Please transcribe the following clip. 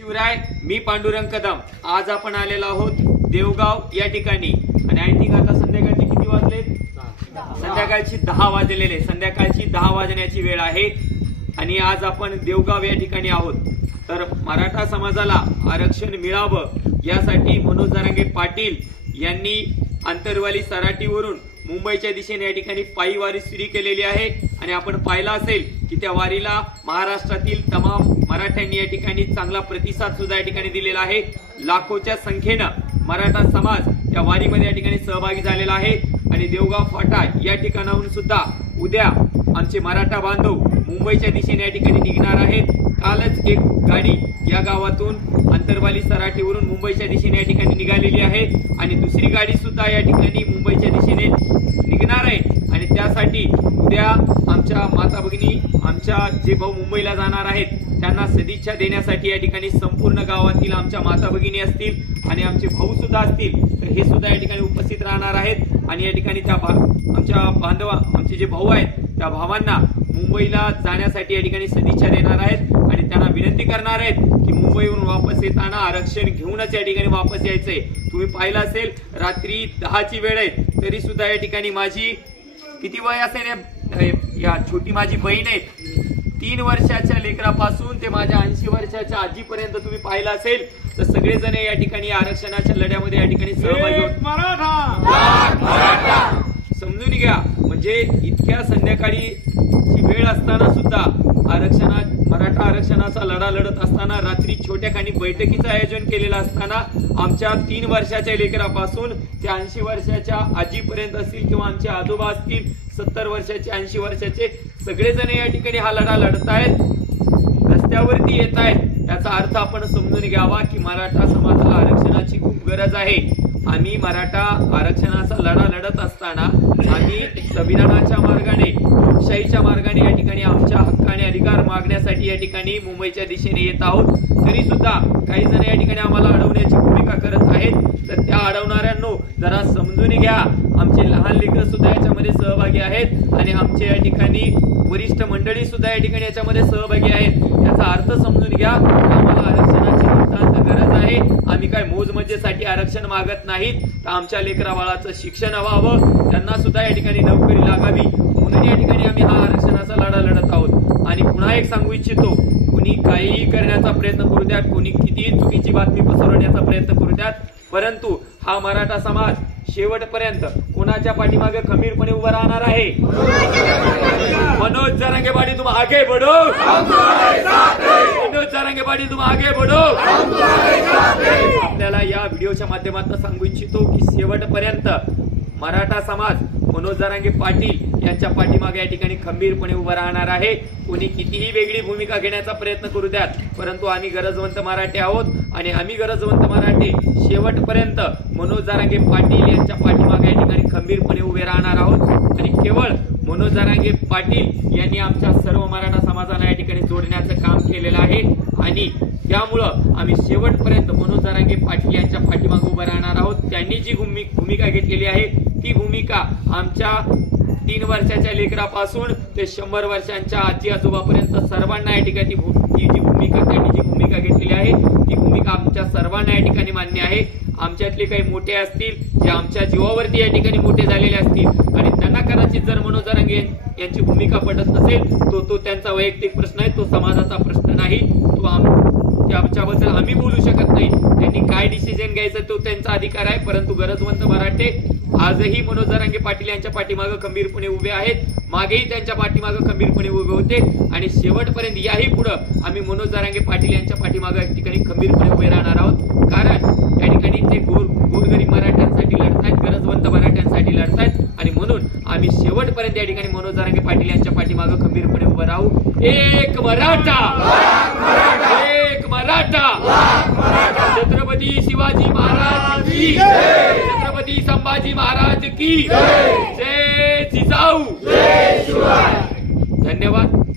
शिवराय मी पांडुरंग कदम. आज आपण आलेलो आहोत देवगाव या ठिकाणी. आणि आय थिंक आता संध्याकाळचे किती वाजले संध्याकाळची दहा वाजलेले. संध्याकाळची दहा वाजण्याची वेळ आहे. आणि आज आपण देवगाव या ठिकाणी आहोत. तर मराठा समाजाला आरक्षण मिळावं यासाठी मनोज जरांगे पाटील यांनी आंतरवाली सराटीवरून मुंबईच्या दिशेने या ठिकाणी पायी वारी सुरू केलेली आहे. आणि आपण पाहिलं असेल की त्या वारीला महाराष्ट्रातील तमाम मराठ्यांनी या ठिकाणी चांगला प्रतिसाद सुद्धा या ठिकाणी दिलेला आहे. लाखोच्या संख्येनं मराठा समाज या वारीमध्ये या ठिकाणी सहभागी झालेला आहे. आणि देवगाव फाटा या ठिकाणाहून सुद्धा उद्या आमचे मराठा बांधव मुंबईच्या दिशेने या ठिकाणी निघणार आहेत. कालच एक गाडी या गावातून अंतरवाली सराठीवरून मुंबईच्या दिशेने या ठिकाणी निघालेली आहे. आणि दुसरी गाडी सुद्धा या ठिकाणी मुंबईच्या दिशेने निघणार आहे. आणि त्यासाठी उद्या आमच्या माता भगिनी आमच्या जे भाऊ मुंबईला जाणार आहेत त्यांना सदिच्छा देण्यासाठी या ठिकाणी संपूर्ण गावातील आमच्या माता भगिनी असतील आणि आमचे भाऊ सुद्धा असतील तर हे सुद्धा या ठिकाणी उपस्थित राहणार आहेत. आणि या ठिकाणी त्या भा- आमच्या बांधवा आमचे जे भाऊ आहेत त्या भावांना मुंबईला जाण्यासाठी या ठिकाणी सदिच्छा देणार आहेत आणि त्यांना विनंती करणार आहेत की मुंबईवरून वापस येताना आरक्षण घेऊनच या ठिकाणी वापस यायचंय. तुम्ही पाहिलं असेल रात्री दहाची वेळ आहे तरी सुद्धा या ठिकाणी माझी किती वय असेल या- छोटी माझी बहीण आहे तीन वर्षाच्या लेकरापासून ते माझ्या ऐंशी वर्षाच्या आजीपर्यंत तुम्ही पाहिलं असेल तर सगळेजण या ठिकाणी आरक्षणाच्या लढ्यामध्ये या ठिकाणी सहभागी समजून घ्या म्हणजे इतक्या संध्याकाळी असताना सुद्धा आरक्षणा मराठा आरक्षणाचा लढा लढत असताना रात्री छोट्या खाणी बैठकीचं आयोजन केलेलं असताना आमच्या तीन वर्षाच्या लेकरापासून ते ऐंशी वर्षाच्या आजीपर्यंत असतील किंवा आमचे आजोबा असतील सत्तर वर्षाचे ऐंशी वर्षाचे सगळेजण या ठिकाणी हा लढा लढत आहेत रस्त्यावरती येत आहेत याचा अर्थ आपण समजून घ्यावा की मराठा समाजाला आरक्षणाची खूप गरज आहे. आम्ही मराठा आरक्षणाचा लढा लढत असताना आम्ही संविधानाच्या मार्गाने लोकशाहीच्या मार्गाने या ठिकाणी आमच्या हक्काने अधिकार मागण्यासाठी या ठिकाणी मुंबईच्या दिशेने येत आहोत. तरी सुद्धा काही जण या ठिकाणी आम्हाला अडवण्याची भूमिका करत आहेत. तर त्या अडवणाऱ्यांनो जरा समजून घ्या. आमचे लहान लेकर सुद्धा याच्यामध्ये सहभागी आहेत आणि आमचे या ठिकाणी वरिष्ठ मंडळी सुद्धा या ठिकाणी याच्यामध्ये सहभागी आहेत. याचा अर्थ समजून घ्या आम्हाला आरक्षणाची नितांत गरज आहे. आम्ही काय मोज मजेसाठी आरक्षण मागत नाहीत. तर आमच्या लेकरा बाळाचं शिक्षण व्हावं त्यांना सुद्धा या ठिकाणी नोकरी लागावी. म्हणून या ठिकाणी आम्ही हा आरक्षणाचा लढा लढत आहोत. आणि पुन्हा एक सांगू इच्छितो. कुणी काहीही करण्याचा प्रयत्न करू द्यात. कोणी कितीही चुकीची बातमी पसरवण्याचा प्रयत्न करू द्यात. परंतु हा मराठा समाज शेवटपर्यंत कोणाच्या पाठीमागे खंबीरपणे उभा राहणार आहे? मनोज जरंगेवाडी पाटील आगे बढ़ो. मनोज तुम आगे बढ़ो आपल्याला या व्हिडिओच्या माध्यमातून सांगू इच्छितो की शेवटपर्यंत मराठा समाज मनोज जरांगे पाटील यांच्या पाठीमागे या ठिकाणी खंबीरपणे उभं राहणार आहे. कोणी कितीही वेगळी भूमिका घेण्याचा प्रयत्न करू द्यात परंतु आम्ही गरजवंत मराठे आहोत आणि आम्ही गरजवंत मराठे शेवटपर्यंत मनोज जारांगे पाटील यांच्या पाठीमागे या ठिकाणी खंबीरपणे उभे राहणार आहोत. आणि केवळ मनोज जारांगे पाटील यांनी आमच्या सर्व मराठा समाजाला या ठिकाणी जोडण्याचं काम केलेलं आहे. आणि त्यामुळं आम्ही शेवटपर्यंत मनोज जरांगे पाटील यांच्या पाठीमागे उभं राहणार आहोत. त्यांनी जी भूमि- भूमिका घेतलेली आहे ती भूमिका आमच्या तीन वर्षाच्या लेकरापासून ते शंभर वर्षांच्या आजी आजोबापर्यंत सर्वांना या ठिकाणी जी भूमिका त्यांनी जी भूमिका घेतलेली आहे ती भूमिका आमच्या सर्वांना या ठिकाणी मान्य आहे. आमच्यातले काही मोठे असतील जे आमच्या जीवावरती या ठिकाणी मोठे झालेले असतील आणि त्यांना कदाचित जर मनोज जरांगे यांची भूमिका पटत नसेल तो तो त्यांचा वैयक्तिक प्रश्न आहे तो समाजाचा प्रश्न नाही तो आमच्याबद्दल आम्ही बोलू शकत नाही. त्यांनी काय डिसिजन घ्यायचा तो त्यांचा अधिकार आहे परंतु गरजवंत मराठे आजही मनोज जरांगे पाटील यांच्या पाठीमागं खंबीरपणे उभे आहेत. मागेही त्यांच्या पाठीमागं खंबीरपणे उभे होते आणि शेवटपर्यंत याही पुढं आम्ही मनोज जारांगे पाटील यांच्या पाठीमागं या ठिकाणी खंबीरपणे उभे राहणार आहोत. कारण त्या ठिकाणी ते गोर गोरगरीब मराठ्यांसाठी लढतायत गरजवंत मराठ्यांसाठी लढतायत आणि म्हणून आम्ही शेवटपर्यंत या ठिकाणी मनोज जरांगे पाटील यांच्या पाठीमागे खंबीरपणे उभं राहू. एक मराठा! एक मराठा! छत्रपती शिवाजी महाराज की छत्रपती संभाजी महाराज की जय जिजाऊ! धन्यवाद.